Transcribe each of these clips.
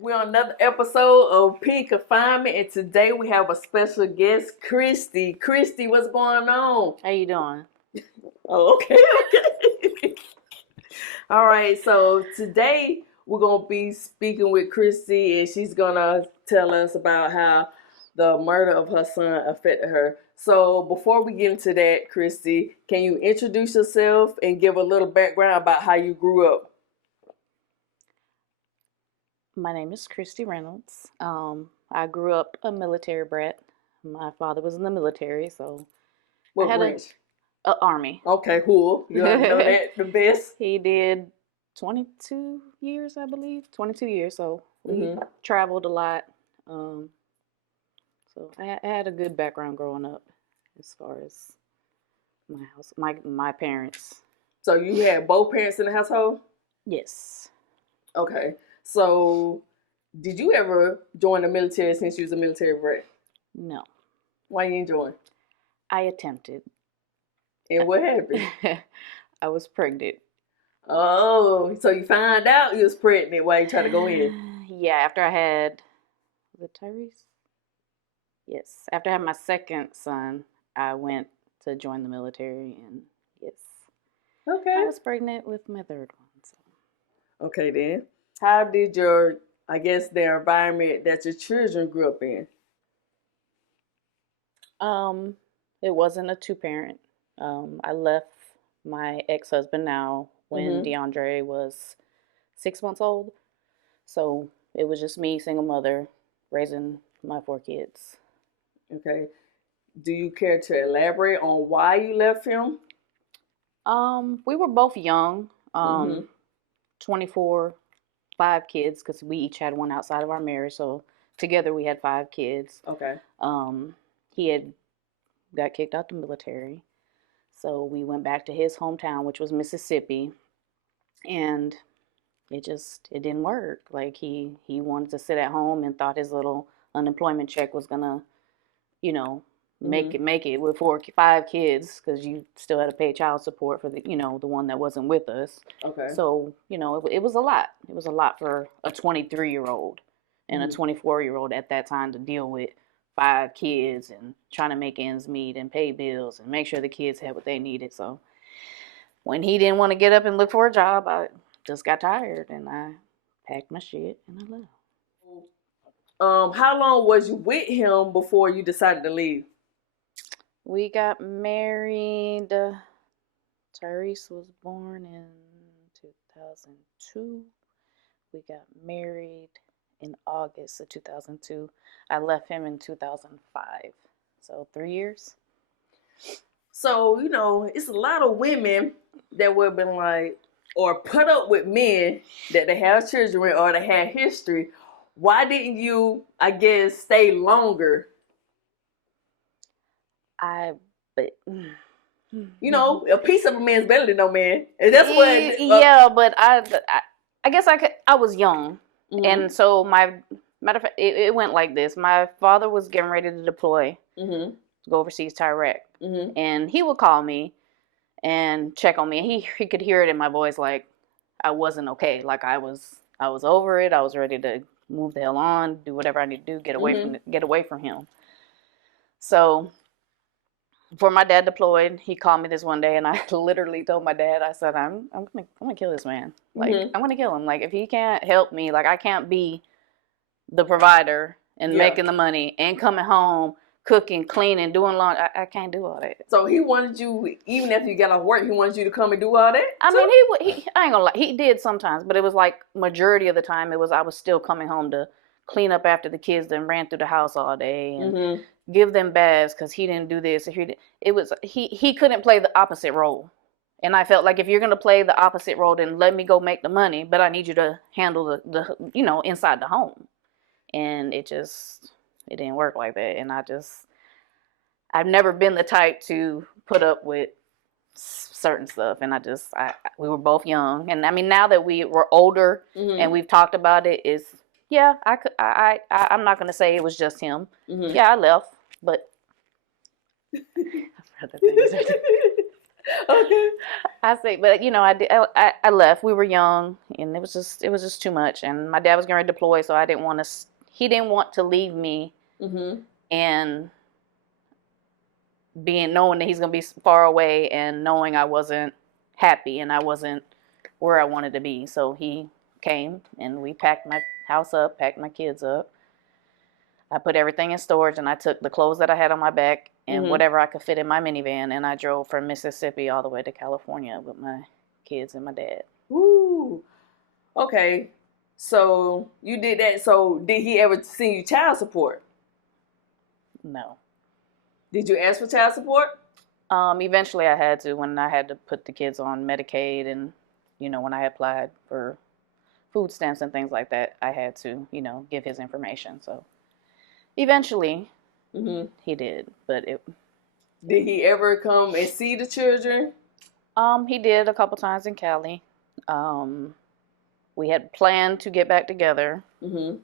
We're on another episode of Pink Confinement, and today we have a special guest, Kristi. Kristi, what's going on? How you doing? Oh, okay. All right, so today we're going to be speaking with Kristi, and she's going to tell us about how the murder of her son affected her. So before we get into that, Kristi, can you introduce yourself and give a little background about how you grew up? My name is Kristi Reynolds. I grew up a military brat. My father was in the military, so What I had branch? a army. Okay, cool. You already know that the best. He did 22 years, I believe. 22 years, so we traveled a lot. So I had a good background growing up as far as my house, my parents. So you had both parents in the household? Yes. Okay. So did you ever join the military since you was a military brat? No. Why you didn't join? I attempted. And what happened? I was pregnant. Oh, so you found out you was pregnant while you tried to go in? Yeah, after I had, was it Tyrese? Yes, after I had my second son, I went to join the military, and yes, Okay. I was pregnant with my third one. So. Okay then. How did I guess, the environment that your children grew up in? It wasn't a two-parent. I left my ex-husband now when DeAndre was 6 months old. So it was just me, single mother, raising my 4 kids. Okay. Do you care to elaborate on why you left him? We were both young. 24, 5 kids, because we each had one outside of our marriage. So together we had 5 kids. Okay. He had got kicked out the military. So we went back to his hometown, which was Mississippi. And it didn't work. Like he wanted to sit at home and thought his little unemployment check was gonna, make it with 5 kids, because you still had to pay child support for the one that wasn't with us. Okay. So it was a lot. It was a lot for a 23-year-old and a 24-year-old at that time to deal with 5 kids and trying to make ends meet and pay bills and make sure the kids had what they needed. So when he didn't want to get up and look for a job, I just got tired and I packed my shit and I left. How long was you with him before you decided to leave? We got married. Tyrese was born in 2002. We got married in August of 2002. I left him in 2005. So 3 years. So, it's a lot of women that would have been like, or put up with men that they have children with or they had history. Why didn't you, I guess, stay longer? A piece of a man's better than no man. And that's what... yeah, but I guess I was young. And so matter of fact, it went like this. My father was getting ready to deploy to go overseas to Iraq. And he would call me and check on me. And he could hear it in my voice, like I wasn't okay. Like I was over it. I was ready to move the hell on, do whatever I need to do, get away from him. So before my dad deployed, he called me this one day, and I literally told my dad, I said, I'm gonna kill this man. Like I'm gonna kill him. Like if he can't help me, like I can't be the provider and making the money and coming home, cooking, cleaning, doing laundry. I can't do all that. So he wanted you, even after you got off work, he wanted you to come and do all that? I mean, he I ain't gonna lie, he did sometimes, but it was like majority of the time I was still coming home to clean up after the kids that ran through the house all day and give them baths because he didn't do this. He couldn't play the opposite role. And I felt like if you're going to play the opposite role, then let me go make the money, but I need you to handle the inside the home. And it didn't work like that. And I've never been the type to put up with certain stuff. And we were both young. And I mean, now that we were older and we've talked about it, I'm not going to say it was just him. Yeah, I left, but I've heard the things. Okay. I say, but I left. We were young, and it was just too much. And my dad was going to deploy, so I didn't want to. He didn't want to leave me, and knowing that he's going to be far away, and knowing I wasn't happy and I wasn't where I wanted to be. So he came, and we packed my house up, packed my kids up. I put everything in storage, and I took the clothes that I had on my back and whatever I could fit in my minivan, and I drove from Mississippi all the way to California with my kids and my dad. Woo. Okay. So you did that. So did he ever send you child support? No. Did you ask for child support? Eventually I had to, when I had to put the kids on Medicaid, and, when I applied for food stamps and things like that, I had to, give his information. So eventually he did, but Did he ever come and see the children? He did a couple times in Cali. We had planned to get back together. And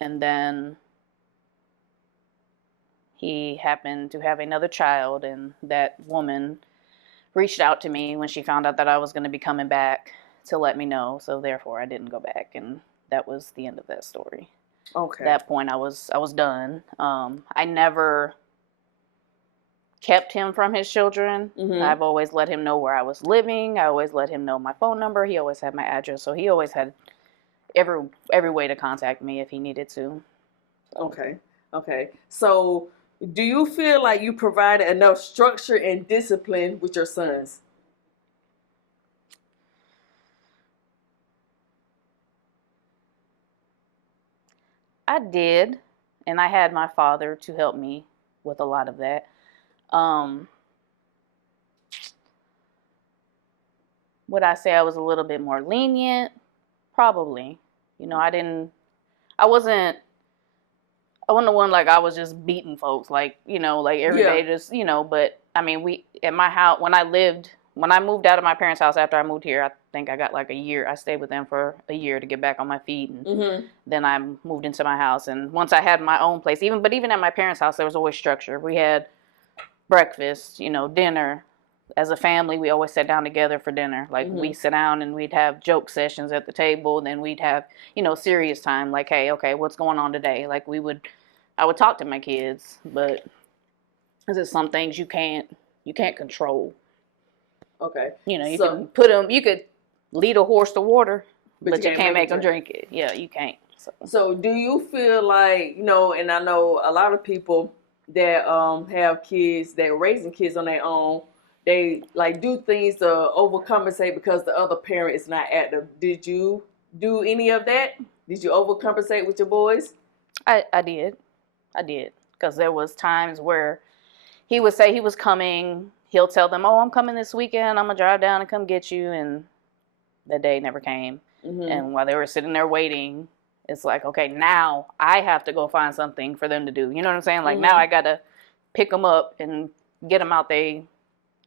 then he happened to have another child, and that woman reached out to me when she found out that I was going to be coming back to let me know. So therefore I didn't go back, and that was the end of that story. Okay. At that point I was done. I never kept him from his children. I've always let him know where I was living. I always let him know my phone number. He always had my address, so he always had every way to contact me if he needed to. Okay. So do you feel like you provided enough structure and discipline with your sons? I did, and I had my father to help me with a lot of that. Would I say I was a little bit more lenient? Probably. I wasn't the one like I was just beating folks like every day, just, but I mean, at my house, when I moved out of my parents' house after I moved here, I think I got like a year. I stayed with them for a year to get back on my feet, and then I moved into my house. And once I had my own place, even at my parents' house, there was always structure. We had breakfast, dinner. As a family, we always sat down together for dinner. Like we sit down and we'd have joke sessions at the table, and then we'd have, serious time. Like, hey, okay, what's going on today? Like I would talk to my kids, but there's just some things you can't control. Okay. You could lead a horse to water, but you can't make them drink it. Yeah, you can't. So do you feel like, and I know a lot of people that have kids, that are raising kids on their own, they like do things to overcompensate because the other parent is not active. Did you do any of that? Did you overcompensate with your boys? I did. Because there was times where he would say he was coming. He'll tell them, oh, I'm coming this weekend. I'm going to drive down and come get you. And that day never came. And while they were sitting there waiting, it's like, okay, now I have to go find something for them to do. You know what I'm saying? Like now I got to pick them up and get them out their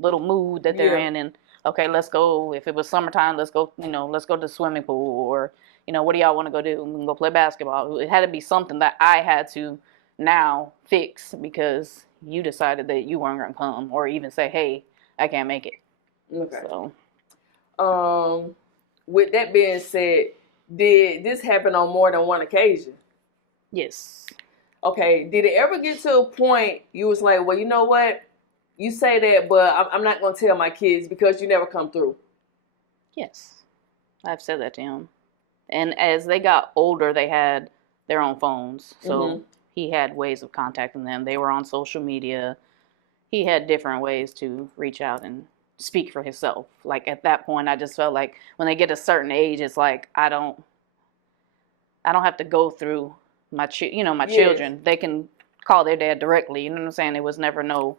little mood that they're in. And okay, let's go. If it was summertime, let's go, let's go to the swimming pool, or, what do y'all want to go do? We can go play basketball. It had to be something that I had to now fix because you decided that you weren't going to come, or even say, hey, I can't make it. Okay. So, with that being said, did this happen on more than one occasion? Yes. Okay. Did it ever get to a point you was like, well, you know what? You say that, but I'm not going to tell my kids because you never come through. Yes. I've said that to him. And as they got older, they had their own phones. So he had ways of contacting them. They were on social media. He had different ways to reach out and speak for himself. Like at that point, I just felt like when they get a certain age, it's like I don't have to go through my children. They can call their dad directly. You know what I'm saying? There was never no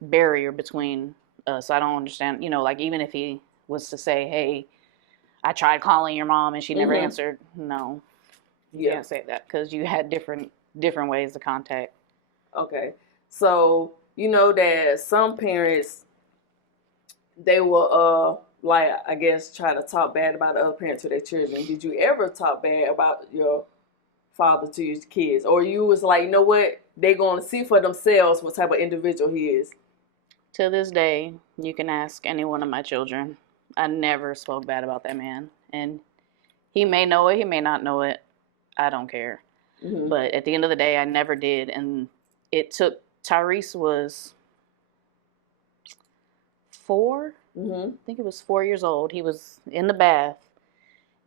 barrier between us. I don't understand. Like even if he was to say, hey, I tried calling your mom and she never answered. No, you can't say that because you had different ways to contact. Okay. So, that some parents, they will, I guess, try to talk bad about the other parent to their children. Did you ever talk bad about your father to your kids? Or you was like, you know what? They're going to see for themselves what type of individual he is. To this day, you can ask any one of my children. I never spoke bad about that man. And he may know it, he may not know it. I don't care. Mm-hmm. But at the end of the day, I never did. And it took, Tyrese was 4. Mm-hmm. I think he was 4 years old. He was in the bath.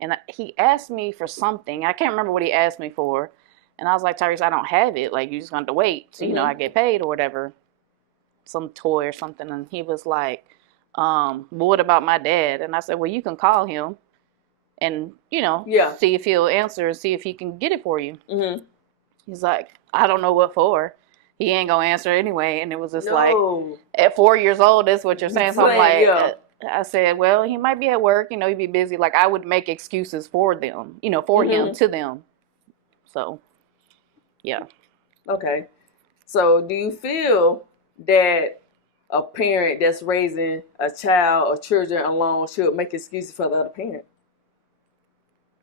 And he asked me for something. I can't remember what he asked me for. And I was like, Tyrese, I don't have it. Like, you just going to have to wait. So, I get paid or whatever. Some toy or something. And he was like, what about my dad? And I said, well, you can call him and, see if he'll answer and see if he can get it for you. Mm-hmm. He's like, I don't know what for. He ain't going to answer anyway. And it was just like, at 4 years old, that's what you're saying. So I'm like, I said, well, he might be at work, he'd be busy. Like, I would make excuses for them, for him, to them. So, yeah. Okay. So, do you feel that a parent that's raising a child or children alone should make excuses for the other parent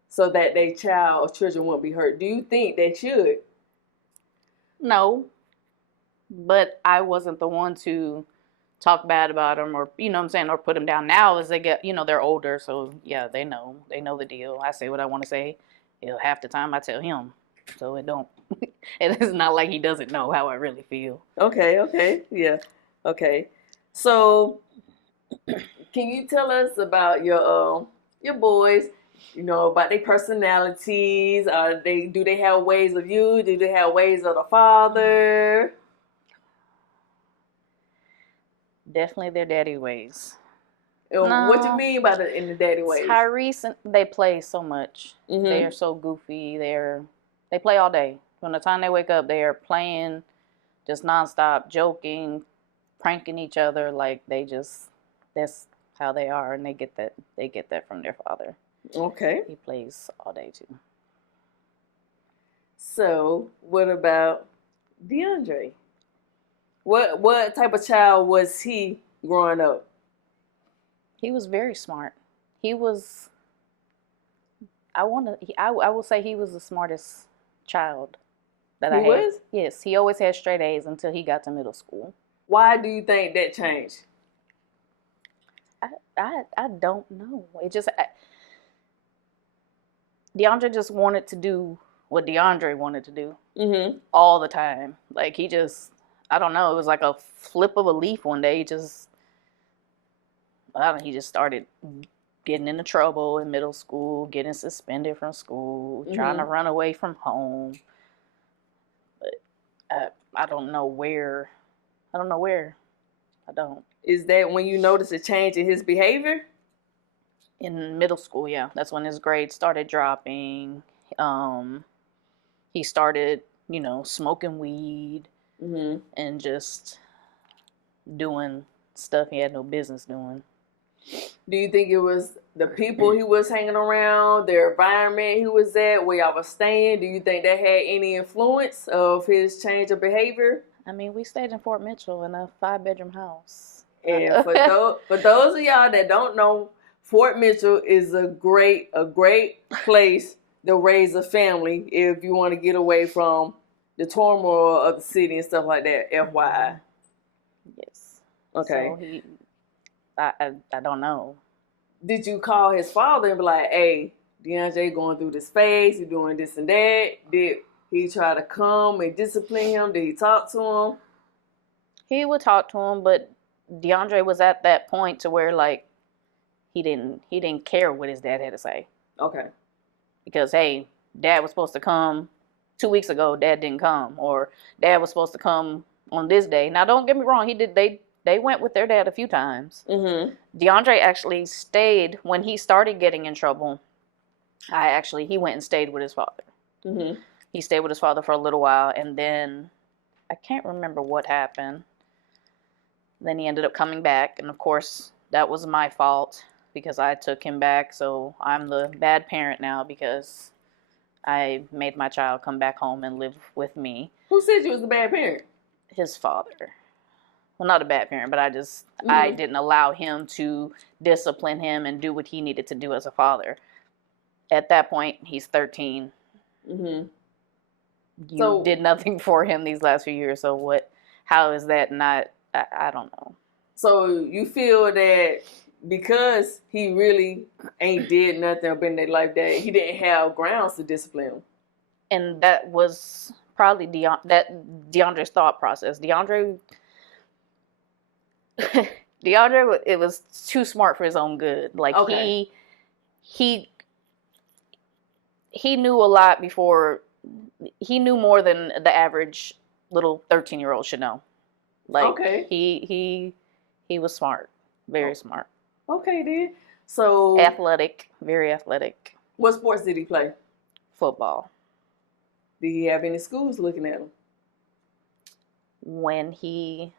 so that their child or children won't be hurt? Do you think they should? No. But I wasn't the one to talk bad about them or, or put them down. Now as they get, they're older. So, yeah, they know the deal. I say what I want to say. Half the time I tell him. So it don't. It is not like he doesn't know how I really feel. Okay. Yeah. Okay. So, can you tell us about your boys? About their personalities. Do they have ways of you? Do they have ways of the father? Definitely their daddy ways. What you mean by in the daddy ways? Tyrese, they play so much. Mm-hmm. They are so goofy. They play all day. From the time they wake up, they are playing, just nonstop, joking, pranking each other. Like that's how they are, and they get that from their father. Okay. He plays all day too. So, what about DeAndre? What type of child was he growing up? He was very smart. He was. I will say he was the smartest child that I had. He was? Yes, he always had straight A's until he got to middle school. Why do you think that changed? I don't know. It just DeAndre just wanted to do what DeAndre wanted to do all the time. Like he just, I don't know. It was like a flip of a leaf one day. He just started getting into trouble in middle school, getting suspended from school, trying to run away from home. But I don't know where. I don't. Is that when you notice a change in his behavior? In middle school, yeah. That's when his grades started dropping. He started, smoking weed and just doing stuff he had no business doing. Do you think it was the people he was hanging around, the environment he was at, where y'all was staying? Do you think that had any influence of his change of behavior? I mean, we stayed in Fort Mitchell in a 5-bedroom house. And for those of y'all that don't know, Fort Mitchell is a great place to raise a family if you want to get away from the turmoil of the city and stuff like that. FYI. Yes. Okay. So I don't know. Did you call his father and be like, hey, DeAndre going through this phase, he's doing this and that? Did he try to come and discipline him? Did he talk to him? He would talk to him, but DeAndre was at that point to where like he didn't care what his dad had to say. Okay. Because hey, dad was supposed to come 2 weeks ago, dad didn't come, or dad was supposed to come on this day. Now don't get me wrong, they went with their dad a few times. DeAndre actually stayed when he started getting in trouble. He went and stayed with his father. He stayed with his father for a little while, and then I can't remember what happened. Then he ended up coming back, and of course that was my fault because I took him back. So I'm the bad parent now because I made my child come back home and live with me. Who said you was the bad parent? His father. Well, not a bad parent, but I didn't allow him to discipline him and do what he needed to do as a father. At that point, he's 13. You did nothing for him these last few years. So how is that not, I don't know. So you feel that because he really ain't did nothing or been in their life, that he didn't have grounds to discipline him. And that was probably DeAndre's thought process. DeAndre, it was too smart for his own good. Like he knew a lot before. He knew more than the average little 13-year-old should know. Like he was smart, very smart. Okay, then. So athletic, very athletic. What sports did he play? Football. Did he have any schools looking at him? When he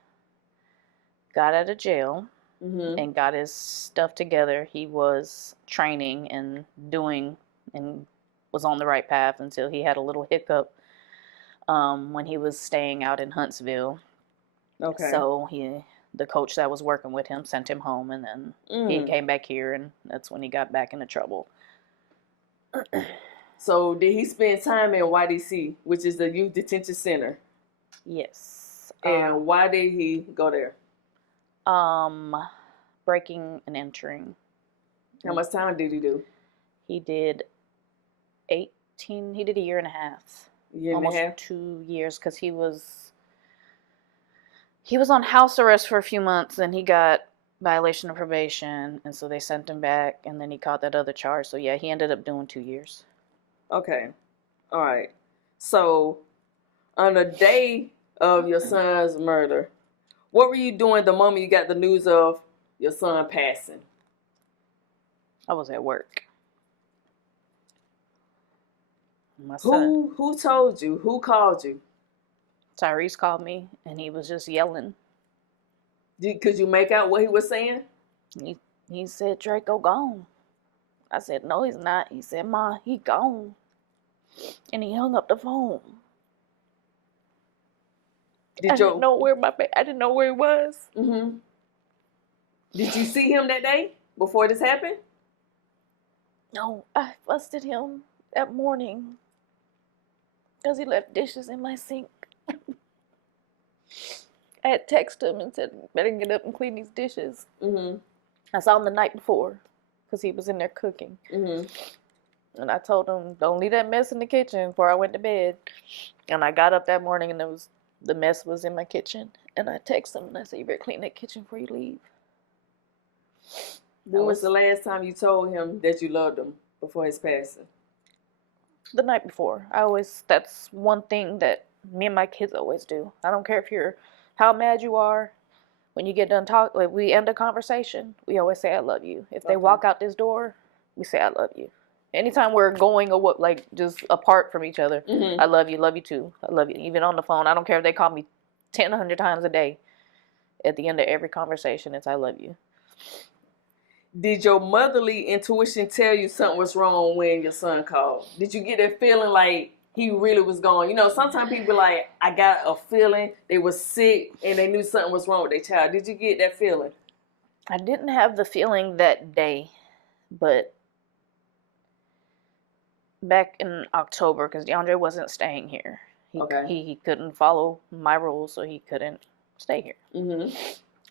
got out of jail and got his stuff together, he was training and doing and was on the right path until he had a little hiccup when he was staying out in Huntsville. Okay. So the coach that was working with him sent him home, and then he came back here, and that's when he got back into trouble. So did he spend time in YDC, which is the Youth Detention Center? Yes. And why did he go there? Breaking and entering. How much time did he do? He did 18. He did a year and a half. Almost 2 years, because he was on house arrest for a few months, and he got violation of probation, and so they sent him back, and then he caught that other charge. So yeah, he ended up doing 2 years. Okay. All right. So on the day of your son's murder, what were you doing the moment you got the news of your son passing? I was at work. Who told you? Who called you? Tyrese called me, and he was just yelling. Could you make out what he was saying? He said, "Draco gone." I said, "No, he's not." He said, "Ma, he gone." And he hung up the phone. I didn't know where he was. Mm-hmm. Did you see him that day before this happened? No, I busted him that morning because he left dishes in my sink. I had texted him and said, "Better get up and clean these dishes." Mm-hmm. I saw him the night before because he was in there cooking. Mm-hmm. And I told him, "Don't leave that mess in the kitchen," before I went to bed. And I got up that morning, and the mess was in my kitchen. And I texted him and I said, "You better clean that kitchen before you leave." When was the last time you told him that you loved him before his passing? The night before. That's one thing that me and my kids always do. I don't care how mad you are. When you get done talking, like we end a conversation, we always say, "I love you." If they walk out this door, we say, "I love you." Anytime we're going or just apart from each other, mm-hmm. "I love you too. I love you." Even on the phone, I don't care if they call me 100 times a day. At the end of every conversation, it's "I love you." Did your motherly intuition tell you something was wrong when your son called? Did you get that feeling like he really was gone? Sometimes people like, I got a feeling they were sick and they knew something was wrong with their child. Did you get that feeling? I didn't have the feeling that day, but back in October, because DeAndre wasn't staying here. He couldn't follow my rules, so he couldn't stay here. Mm-hmm.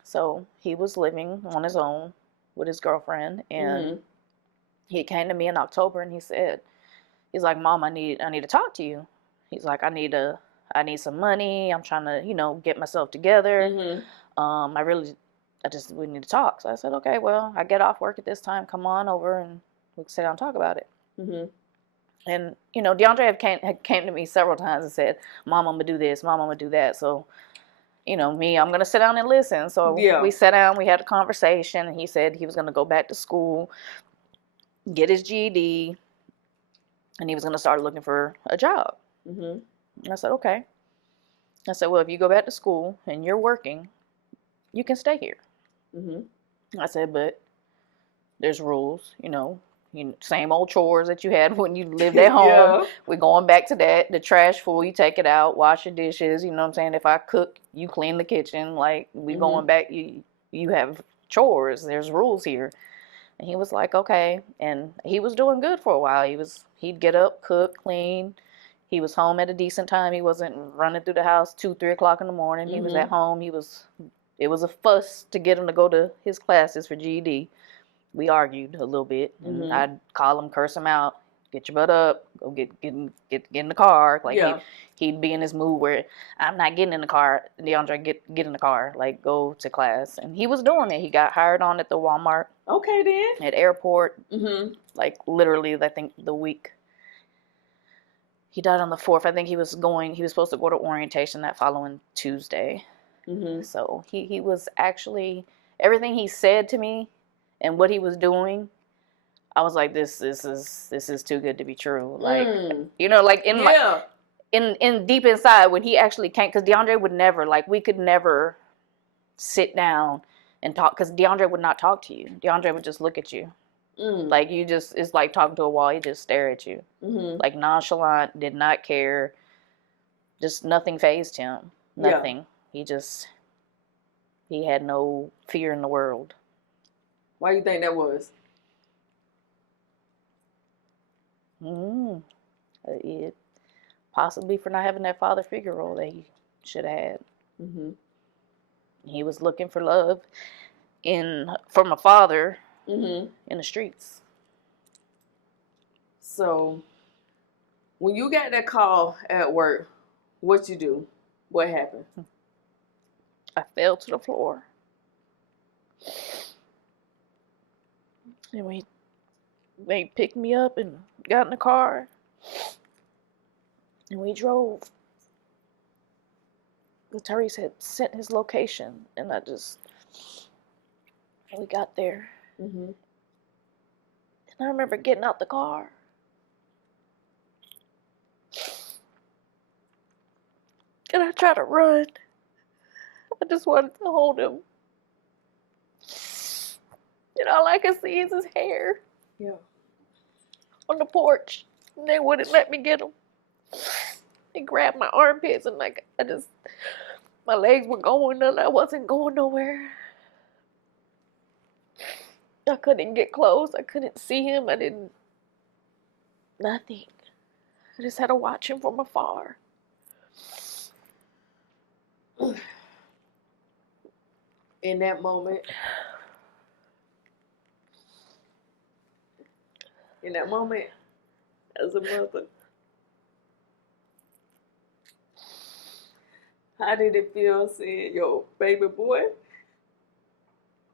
So he was living on his own with his girlfriend, and mm-hmm. he came to me in October, and he's like, "Mom, I need to talk to you." He's like, I need some money. I'm trying to, get myself together. Mm-hmm. We need to talk. So I said, "Okay, well, I get off work at this time. Come on over and we can sit down and talk about it." Mm-hmm. And, DeAndre had came to me several times and said, "Mom, I'm going to do this. Mom, I'm going to do that." So, I'm going to sit down and listen. So we sat down, we had a conversation, and he said he was going to go back to school, get his GED, and he was going to start looking for a job. Mm-hmm. And I said, "Okay." I said, "Well, if you go back to school and you're working, you can stay here." Mm-hmm. I said, "But there's rules, same old chores that you had when you lived at home. Yeah. We're going back to that. The trash full, you take it out, wash your dishes. You know what I'm saying? If I cook, you clean the kitchen. Like, we mm-hmm. going back, you have chores. There's rules here." And he was like, "Okay." And he was doing good for a while. He'd get up, cook, clean. He was home at a decent time. He wasn't running through the house 2-3 o'clock in the morning. Mm-hmm. He was at home. He was It was a fuss to get him to go to his classes for GED. We argued a little bit, and I'd call him, curse him out, get your butt up, go get in the car. Like he'd be in this mood where I'm not getting in the car. DeAndre, get in the car, like go to class. And he was doing it. He got hired on at the Walmart. Okay then. At airport. Like literally, I think the week. He died on the 4th. I think he was supposed to go to orientation that following Tuesday. So he was actually, everything he said to me and what he was doing, I was like, this is too good to be true. Like, you know, like in deep inside when he actually came, because DeAndre would never, like, we could never sit down and talk, because DeAndre would not talk to you. DeAndre would just look at you. Like, you just, it's like talking to a wall. He just stare at you. Like, nonchalant, did not care. Just nothing fazed him. Nothing. He had no fear in the world. Why do you think that was? Possibly for not having that father figure role that he should have had. He was looking for love from a father in the streets. So, when you got that call at work, what you do? What happened? I fell to the floor. And they picked me up and got in the car. And we drove. Tyrese had sent his location. And we got there. And I remember getting out the car. And I tried to run. I just wanted to hold him. And all I could see is his hair. On the porch. And they wouldn't let me get him. They grabbed my armpits and like my legs were going and I wasn't going nowhere. I couldn't get close. I couldn't see him. Nothing. I just had to watch him from afar. In that moment, as a mother, how did it feel seeing your baby boy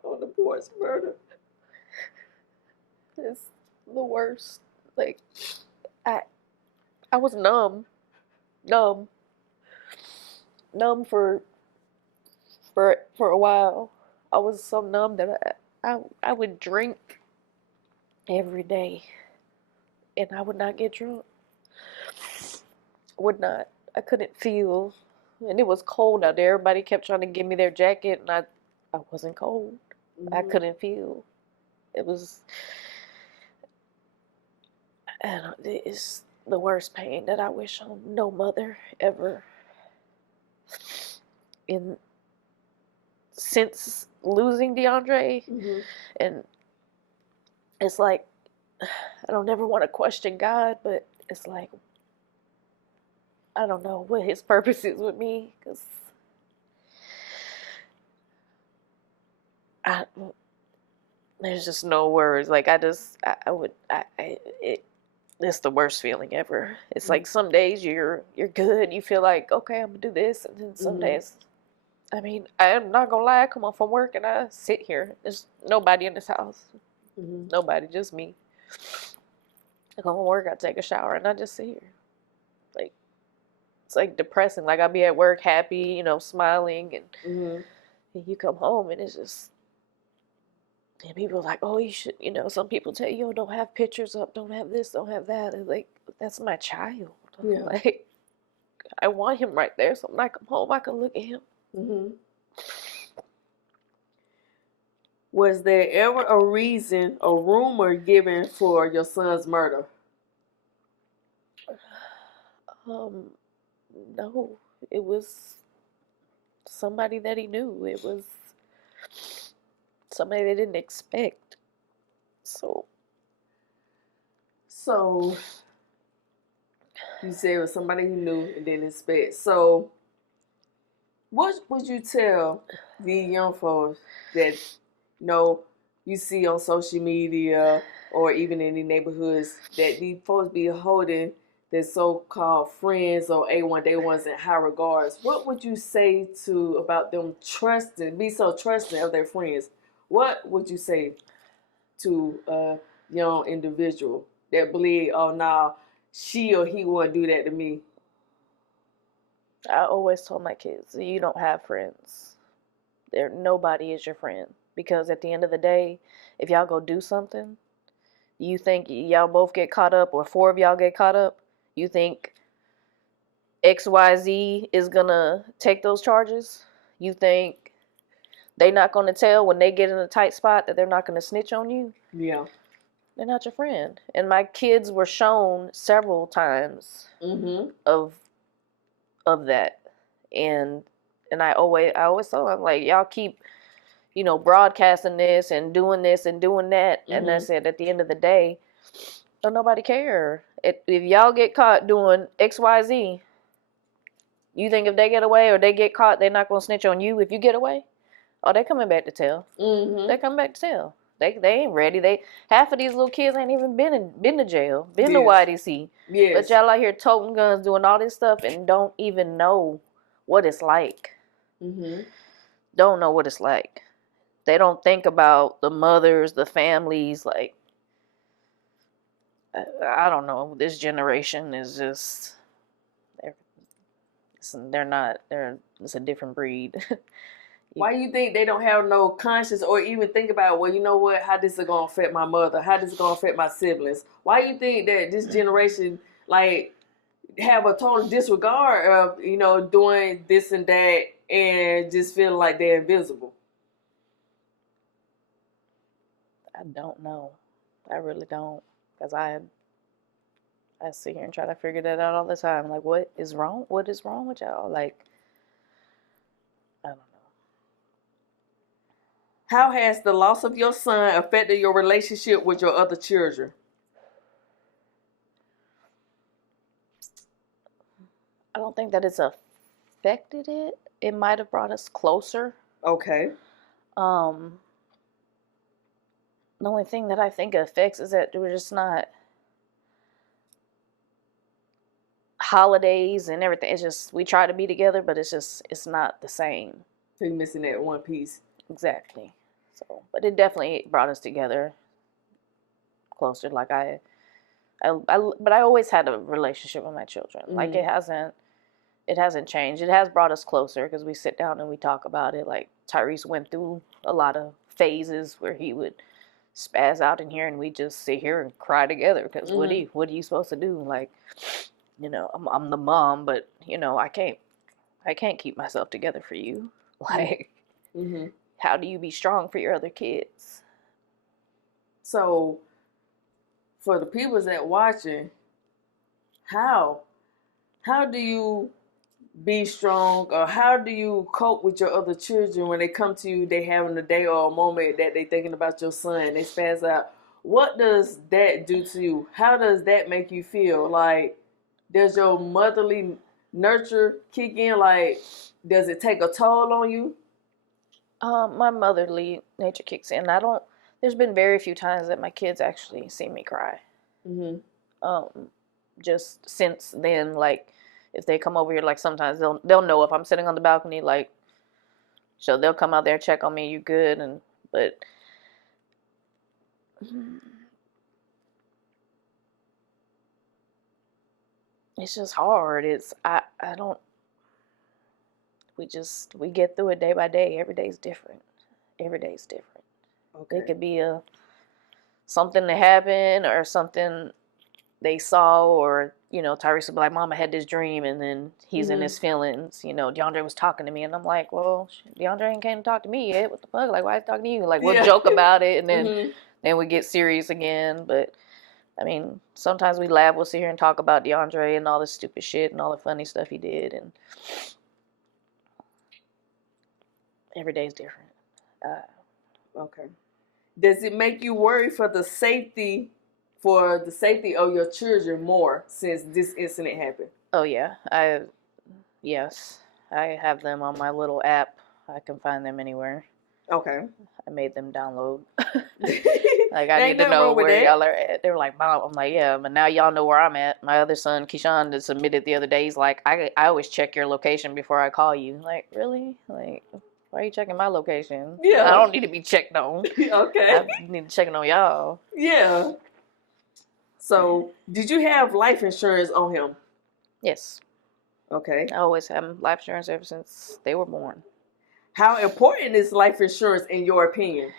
on the porch murder? It's the worst. Like, I was numb for a while. I was so numb that I would drink every day, and I would not get drunk. Would not. I couldn't feel, and it was cold out there. Everybody kept trying to give me their jacket, and I wasn't cold. I couldn't feel. It was. And it's the worst pain that I wish on no mother ever. Since losing DeAndre, and it's like, I don't ever want to question God, but it's like, I don't know what his purpose is with me, because there's just no words. Like, it's the worst feeling ever. It's like some days you're good. You feel like, okay, I'm going to do this. And then some days, I mean, I'm not going to lie. I come home from work and I sit here. There's nobody in this house. Nobody, just me. I come from work, I take a shower, and I just sit here. Like, it's like depressing. Like, I'll be at work happy, smiling. And you come home and it's just, and people are like, oh, you should, some people tell you, don't have pictures up, don't have this, don't have that. And like, that's my child. Like, I want him right there. So when I come home, I can look at him. Was there ever a reason, a rumor given for your son's murder? No. It was somebody that he knew. It was somebody they didn't expect. So you said it was somebody you knew and didn't expect. So What would you tell the young folks that you see on social media or even in the neighborhoods that these folks be holding their so-called friends or A1 day ones in high regards? What would you say to about them be so trusting of their friends? What would you say to a young individual that believe, oh, nah, she or he wouldn't do that to me? I always told my kids, you don't have friends. Nobody is your friend. Because at the end of the day, if y'all go do something, you think y'all both get caught up, or four of y'all get caught up, you think XYZ is gonna take those charges? You think they not gonna tell when they get in a tight spot that they're not gonna snitch on you? Yeah. They're not your friend. And my kids were shown several times of that. And I always told them, like, y'all keep, broadcasting this and doing that. And I said, at the end of the day, don't nobody care. If y'all get caught doing XYZ, you think if they get away or they get caught, they're not going to snitch on you if you get away? Oh, they're coming back to tell. They're coming back to tell. They ain't ready. Half of these little kids ain't even been to jail, been to YDC. Yes. But y'all out here toting guns, doing all this stuff, and don't even know what it's like. Don't know what it's like. They don't think about the mothers, the families. Like, I don't know. This generation is just, it's a different breed. Why you think they don't have no conscience or even think about, well, you know what, how this is going to affect my mother? How this is going to affect my siblings? Why you think that this generation, like, have a total disregard of, doing this and that and just feeling like they're invisible? I don't know. I really don't. Because I sit here and try to figure that out all the time. Like, what is wrong? What is wrong with y'all? Like, I don't know. How has the loss of your son affected your relationship with your other children? I don't think that it's affected it. It might have brought us closer. Okay. The only thing that I think affects is that we're just not holidays and everything. It's just, we try to be together, but it's not the same. So you're missing that one piece. Exactly. So, but it definitely brought us together closer. Like but I always had a relationship with my children. Like, it hasn't changed. It has brought us closer because we sit down and we talk about it. Like, Tyrese went through a lot of phases where he would spaz out in here and we just sit here and cry together because what are you supposed to do? Like, I'm the mom, but I can't keep myself together for you. Like, how do you be strong for your other kids? So, for the people that watching, how do you be strong, or how do you cope with your other children when they come to you, they having a day or a moment that they thinking about your son, they spaz out? What does that do to you? How does that make you feel? Like, does your motherly nurture kick in? Like, does it take a toll on you? My motherly nature kicks in. There's been very few times that my kids actually see me cry. Just since then, like, if they come over here, like, sometimes they'll know if I'm sitting on the balcony, like, so they'll come out there and check on me, you good? But it's just hard. We get through it day by day. Every day's different. Okay. It could be something that happened or something they saw, or Tyrese would be like, Mom, I had this dream, and then he's in his feelings. DeAndre was talking to me, and I'm like, well, DeAndre ain't came to talk to me yet. What the fuck? Like, why is he talking to you? Like, we'll joke about it, and then we get serious again. But I mean, sometimes we laugh. We'll sit here and talk about DeAndre and all the stupid shit and all the funny stuff he did, and every day's different. Okay. Does it make you worry for the safety of your children more since this incident happened? Oh yeah, yes. I have them on my little app. I can find them anywhere. Okay. I made them download. Like, I Ain't need to nothing know wrong with where that. y'all are at. They were like, Mom. I'm like, yeah, but now y'all know where I'm at. My other son, Keyshawn, that submitted the other day, he's like, I always check your location before I call you. Like, really? Like, why are you checking my location? Yeah. I don't need to be checked on. Okay. I need to check on y'all. Yeah. So, did you have life insurance on him? Yes. Okay. I always have life insurance ever since they were born. How important is life insurance in your opinion?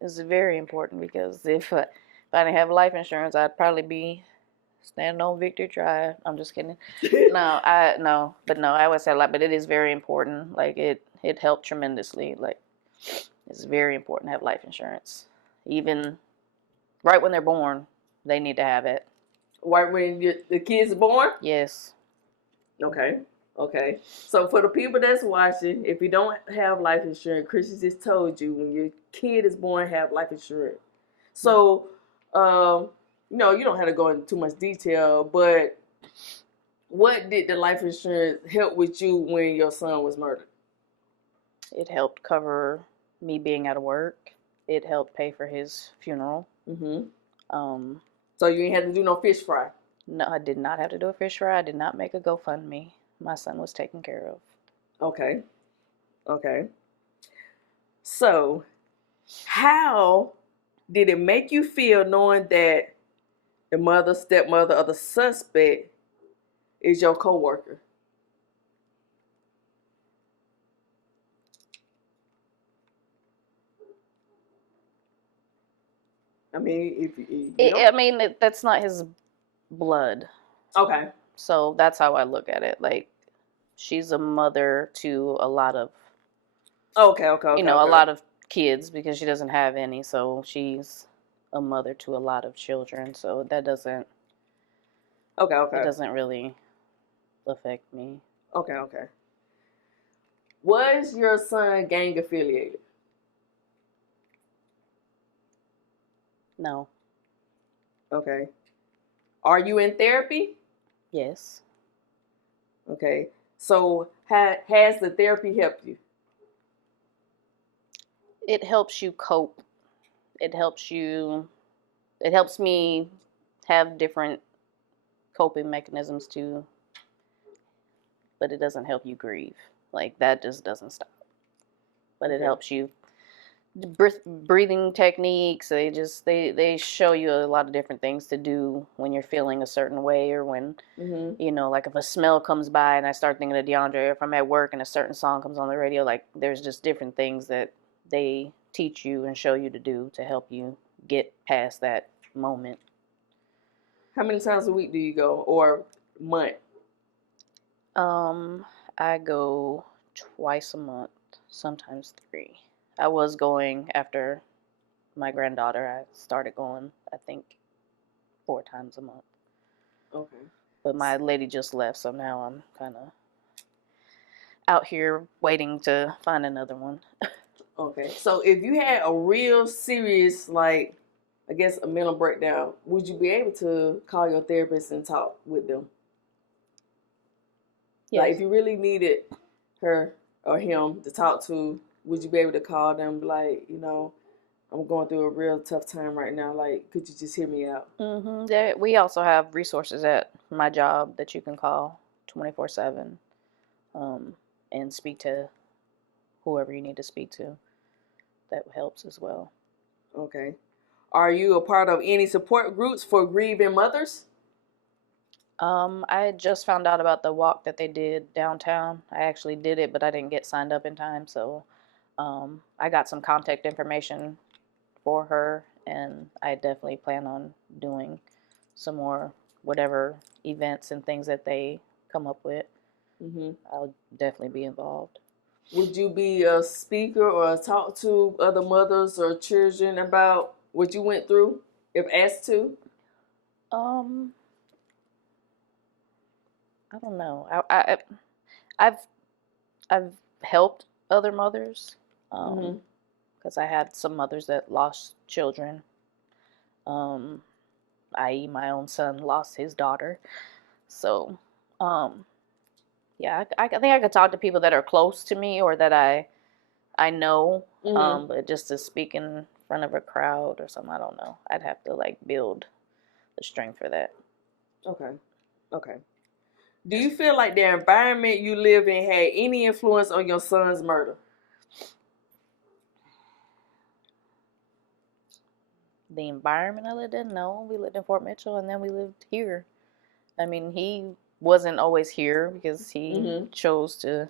It's very important because if I didn't have life insurance, I'd probably be standing on Victory Drive. I'm just kidding. I always say but it is very important. Like, it helped tremendously. Like, it's very important to have life insurance. Even right when they're born, they need to have it. Right when the kid's born? Yes. Okay. Okay. So for the people that's watching, if you don't have life insurance, Kristi just told you when your kid is born, have life insurance. So, you don't have to go into too much detail, but what did the life insurance help with you when your son was murdered? It helped cover me being out of work. It helped pay for his funeral. Mm-hmm. So you ain't had to do no fish fry? No, I did not have to do a fish fry. I did not make a GoFundMe. My son was taken care of. Okay. Okay. So, how did it make you feel knowing that the mother, stepmother of the suspect is your coworker? I mean, that's not his blood. Okay. So that's how I look at it. Like, she's a mother to a lot of, A lot of kids because she doesn't have any. So she's a mother to a lot of children. So that doesn't. Okay. It doesn't really affect me. Okay. Was your son gang affiliated? No. Okay. Are you in therapy? Yes. Okay. So has the therapy helped you? It helps you cope. It helps me have different coping mechanisms too, but it doesn't help you grieve. Like, that just doesn't stop. But it helps you. Breathing techniques, they show you a lot of different things to do when you're feeling a certain way, or when, like if a smell comes by and I start thinking of DeAndre, or if I'm at work and a certain song comes on the radio, like, there's just different things that they teach you and show you to do to help you get past that moment. How many times a week do you go, or month? I go twice a month, sometimes 3. I was going after my granddaughter. I started going, I think, 4 times a month. Okay. But my lady just left, so now I'm kind of out here waiting to find another one. Okay. So if you had a real serious, like, I guess a mental breakdown, would you be able to call your therapist and talk with them? Yes. Like, if you really needed her or him to talk to, would you be able to call them, like, I'm going through a real tough time right now. Like, could you just hear me out? Mm-hmm. We also have resources at my job that you can call 24/7 and speak to whoever you need to speak to. That helps as well. Okay. Are you a part of any support groups for grieving mothers? I just found out about the walk that they did downtown. I actually did it, but I didn't get signed up in time. So I got some contact information for her, and I definitely plan on doing some more whatever events and things that they come up with. I'll definitely be involved. Would you be a speaker or talk to other mothers or children about what you went through, if asked to? I don't know. I've helped other mothers because I had some mothers that lost children. I.e., my own son lost his daughter. So Yeah, I think I could talk to people that are close to me or that I know, but just to speak in front of a crowd or something, I don't know. I'd have to like build the strength for that. Okay. Okay. Do you feel like the environment you live in had any influence on your son's murder? The environment I lived in, no. We lived in Fort Mitchell and then we lived here. I mean, he wasn't always here because he chose to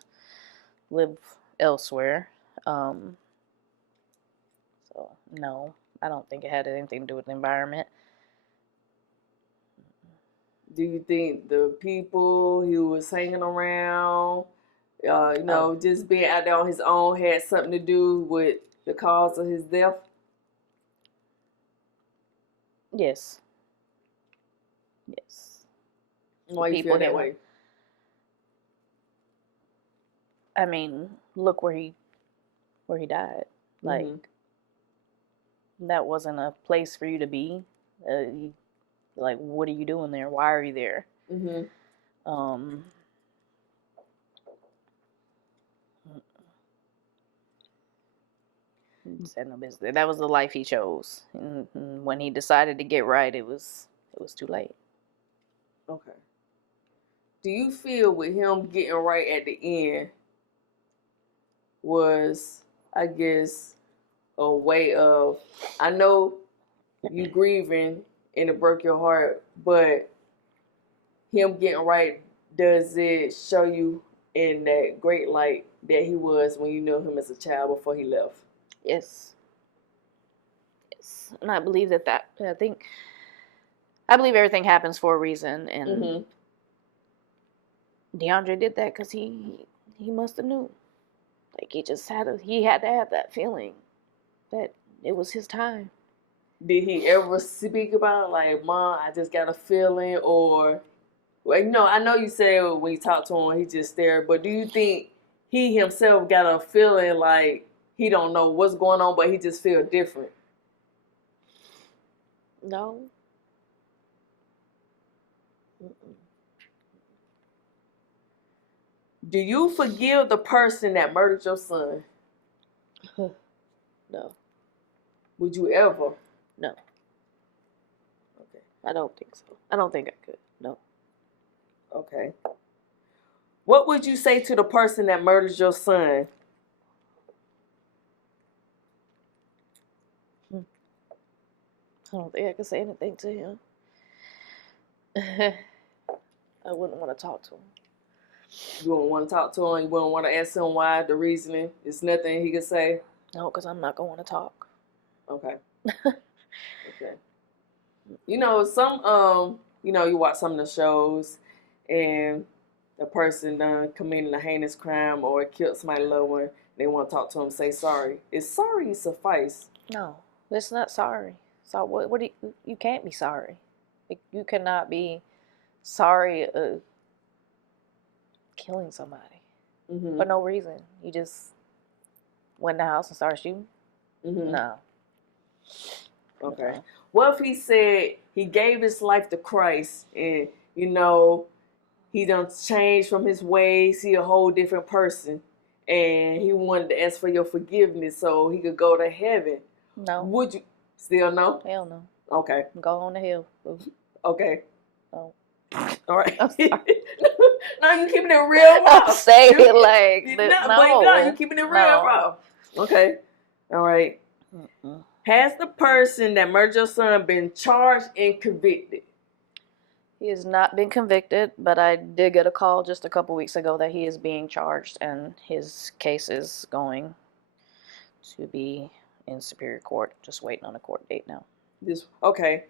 live elsewhere. So, no, I don't think it had anything to do with the environment. Do you think the people he was hanging around, just being out there on his own had something to do with the cause of his death? Yes. Yes. Why you feel that way? I mean, look where he died. Like, that wasn't a place for you to be. Like, what are you doing there? Why are you there? Said no business. That was the life he chose. And when he decided to get right, it was too late. Okay. Do you feel with him getting right at the end was, I guess, a way of, I know you grieving and it broke your heart, but him getting right, does it show you in that great light that he was when you knew him as a child before he left? Yes. Yes. And I believe I believe everything happens for a reason, and DeAndre did that because he must have knew. Like, he had to have that feeling that it was his time. Did he ever speak about, like, Mom, I just got a feeling, or, well, I know you said when you talked to him, he just stared, but do you think he himself got a feeling like he don't know what's going on, but he just feel different? No. Do you forgive the person that murdered your son? No. Would you ever? No. Okay. I don't think so. I don't think I could. No. Okay. What would you say to the person that murdered your son? I don't think I could say anything to him. I wouldn't want to talk to him. You wouldn't want to talk to him? You wouldn't want to ask him why, the reasoning? It's nothing he could say? No, because I'm not going to want to talk. Okay. Okay. You know, you watch some of the shows and the person done committing a heinous crime or killed somebody loved one, they want to talk to him, say sorry. Is sorry suffice? No, it's not sorry. So what do you can't be sorry. You cannot be sorry killing somebody for no reason. You just went in the house and started shooting? No. Okay. No. What if he said he gave his life to Christ and, he done changed from his ways, he a whole different person, and he wanted to ask for your forgiveness so he could go to heaven? No. Would you still no? Hell no. Okay. Go on to hell. Okay. Oh. All right. No, you keeping it real, bro. I'm saying like no, you keeping it real, bro. Okay. All right. Has the person that murdered your son been charged and convicted? He has not been convicted, but I did get a call just a couple weeks ago that he is being charged and his case is going to be in Superior Court. Just waiting on a court date now. Okay.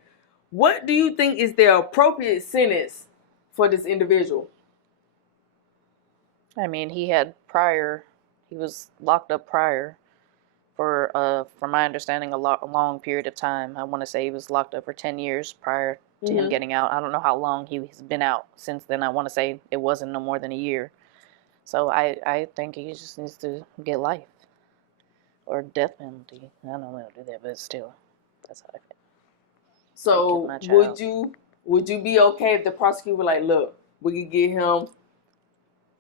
What do you think is the appropriate sentence for this individual? I mean, he was locked up prior for, from my understanding, a long period of time. I want to say he was locked up for 10 years prior to him getting out. I don't know how long he's been out since then. I want to say it wasn't no more than a year. So I think he just needs to get life or death penalty. I don't know how to do that, but still, that's how I feel. So would you be okay if the prosecutor were like, look, we could get him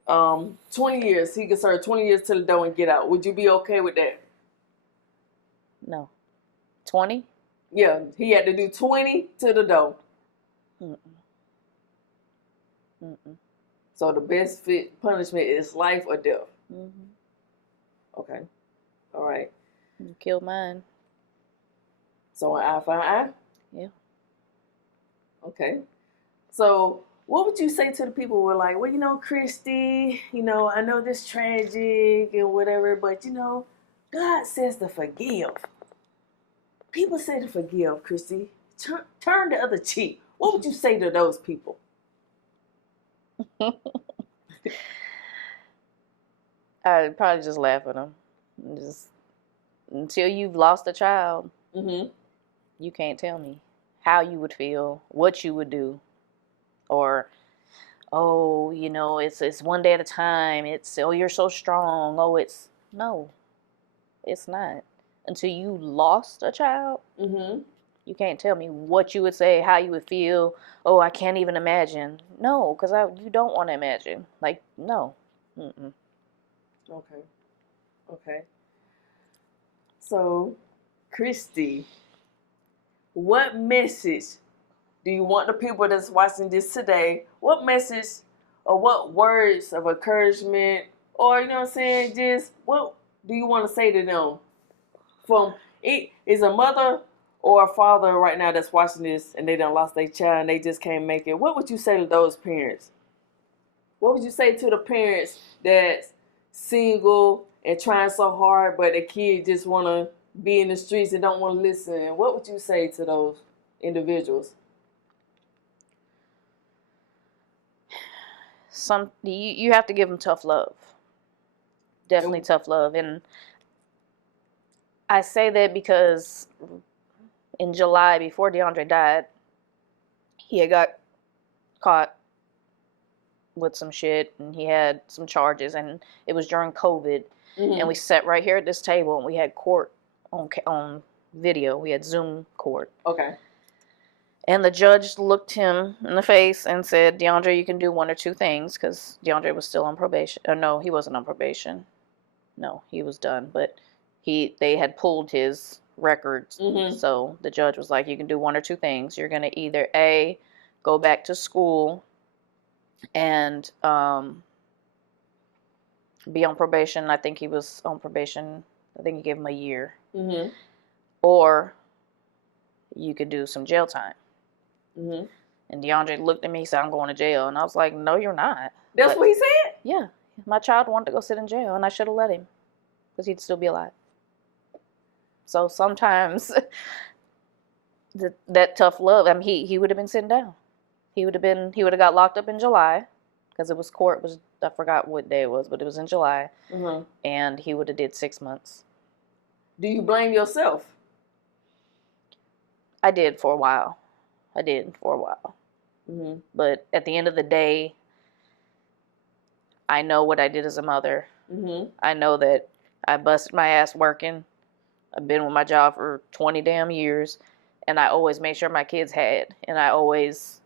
20 years. He could serve 20 years to the door and get out. Would you be okay with that? No. 20? Yeah, he had to do 20 to the door. Mm-mm. Mm-mm. So the best fit punishment is life or death. Mm-hmm. Okay. All right. You killed mine. So an eye for an eye? Yeah. Okay. So what would you say to the people who are like, well, Kristi, I know this tragic and whatever, but God says to forgive. People say to forgive, Kristi. Turn the other cheek. What would you say to those people? I'd probably just laugh at them. Just until you've lost a child, you can't tell me how you would feel, what you would do, or it's one day at a time. It's you're so strong. No, it's not. Until you lost a child, you can't tell me what you would say, how you would feel. Oh, I can't even imagine. No, because you don't want to imagine. Like, no. Mm-mm. Okay. So, Kristi, what message do you want the people that's watching this today? What message or what words of encouragement, or just what do you want to say to them? From it is a mother or a father right now that's watching this and they done lost their child and they just can't make it. What would you say to those parents? What would you say to the parents that's single and trying so hard, but the kid just want to be in the streets and don't want to listen? What would you say to those individuals? You have to give them tough love. Definitely tough love. And I say that because in July, before DeAndre died, he had got caught with some shit and he had some charges, and it was during COVID. And we sat right here at this table and we had court on video. We had Zoom court. Okay. And the judge looked him in the face and said, DeAndre, you can do one or two things, because DeAndre was still on probation. No, he wasn't on probation. No, he was done. But they had pulled his records. So the judge was like, you can do one or two things. You're going to either A, go back to school and be on probation. I think he was on probation. I think he gave him a year. Or you could do some jail time. And DeAndre looked at me and said, I'm going to jail. And I was like, no, you're not. That's what he said? Yeah. My child wanted to go sit in jail, and I should have let him, because he'd still be alive. So sometimes that tough love, I mean, he would have been sitting down. He would have got locked up in July, because it was court, I forgot what day it was, but it was in July. And he would have did 6 months. Do you blame yourself? I did for a while. But at the end of the day, I know what I did as a mother. I know that I busted my ass working. I've been with my job for 20 damn years, and I always made sure my kids had, and I always,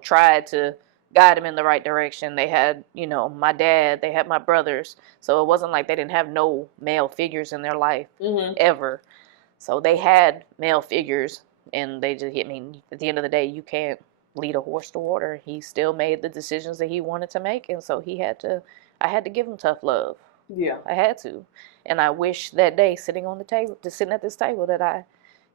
tried to guide them in the right direction. They had, my dad, they had my brothers, so it wasn't like they didn't have no male figures in their life, ever. So they had male figures, and they just, at the end of the day, you can't lead a horse to water. He still made the decisions that he wanted to make, and so I had to give him tough love. Yeah. I had to. And I wish that day, sitting at this table, that I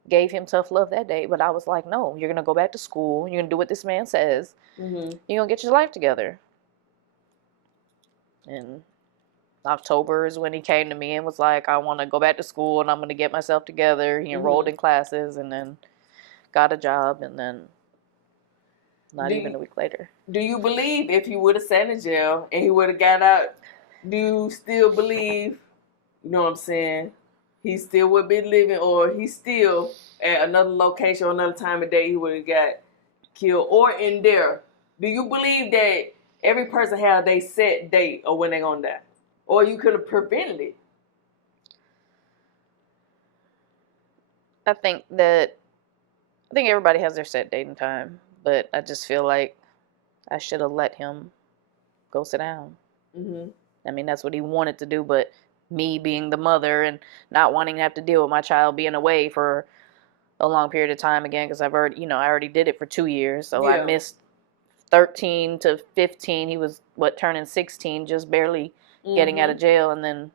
gave him tough love that day. But I was like, no, you're going to go back to school. You're going to do what this man says. You're going to get your life together. And October is when he came to me and was like, I want to go back to school and I'm going to get myself together. He enrolled in classes and then got a job, and then not even a week later. Do you believe if he would have sat in jail and he would have got out, do you still believe, you know what I'm saying, he still would be living, or he still at another location or another time of day he would have got killed, or in there? Do you believe that every person have their set date of when they're going to die? Or you could have prevented it? I think everybody has their set date and time, but I just feel like I should have let him go sit down. I mean, that's what he wanted to do, but me being the mother and not wanting to have to deal with my child being away for a long period of time again, because I already did it for 2 years, so I missed 13 to 15. He was turning 16, just barely getting out of jail, and then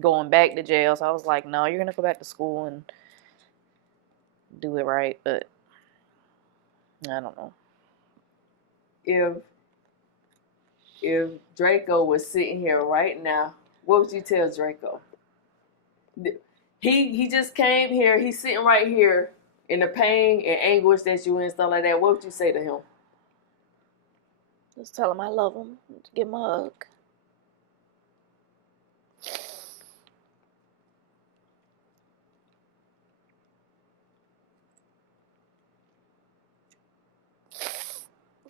going back to jail. So I was like, no, you're gonna go back to school and do it right. But I don't know. If Draco was sitting here right now, what would you tell Draco? He just came here. He's sitting right here in the pain and anguish that you in and stuff like that. What would you say to him? Just tell him I love him. Give him a hug.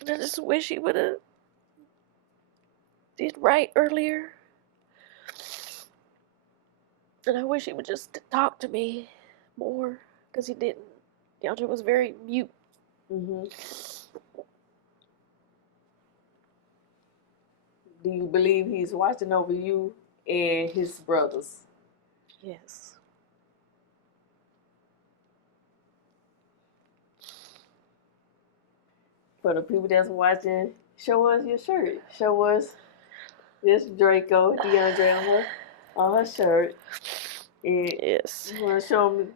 I just wish he would have did right earlier. And I wish he would just talk to me more, because he didn't. DeAndre was very mute. Do you believe he's watching over you and his brothers? Yes. For the people that's watching, show us your shirt. Show us this Draco, DeAndre on her shirt. And yes. You want to show me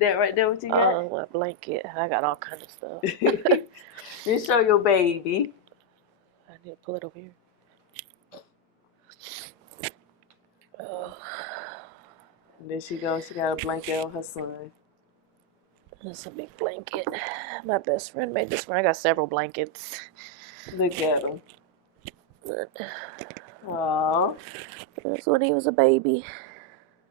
that right there? What you got? Oh, a blanket. I got all kinds of stuff. Just show your baby. I need to pull it over here. Oh. And there she goes. She got a blanket on her son. That's a big blanket. My best friend made this one. I got several blankets. Look at him. Aww. That's when he was a baby.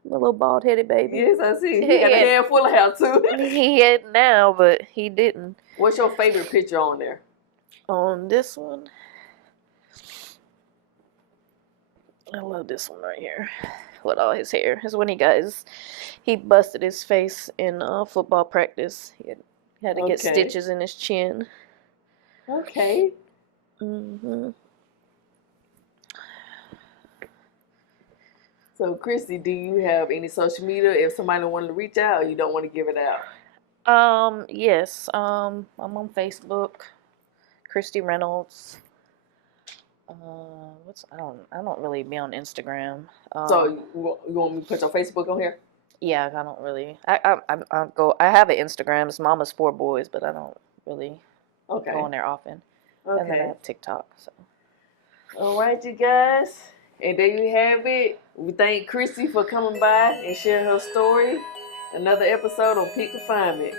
A little bald-headed baby. Yes, I see. He got a head full of hair, too. He had now, but he didn't. What's your favorite picture on there? On this one, I love this one right here with all his hair. It's when he busted his face in football practice. He had to get stitches in his chin. Okay. So, Kristi, do you have any social media if somebody wanted to reach out, or you don't want to give it out? Yes. I'm on Facebook, Kristi Reynolds. I don't really be on Instagram. So you want me to put your Facebook on here? Yeah, I don't really. I have an Instagram. It's Mama's 4 Boys, but I don't really go on there often. Okay. And then I have TikTok. So. All right, you guys. And there you have it. We thank Kristi for coming by and sharing her story. Another episode on Pink Confinement.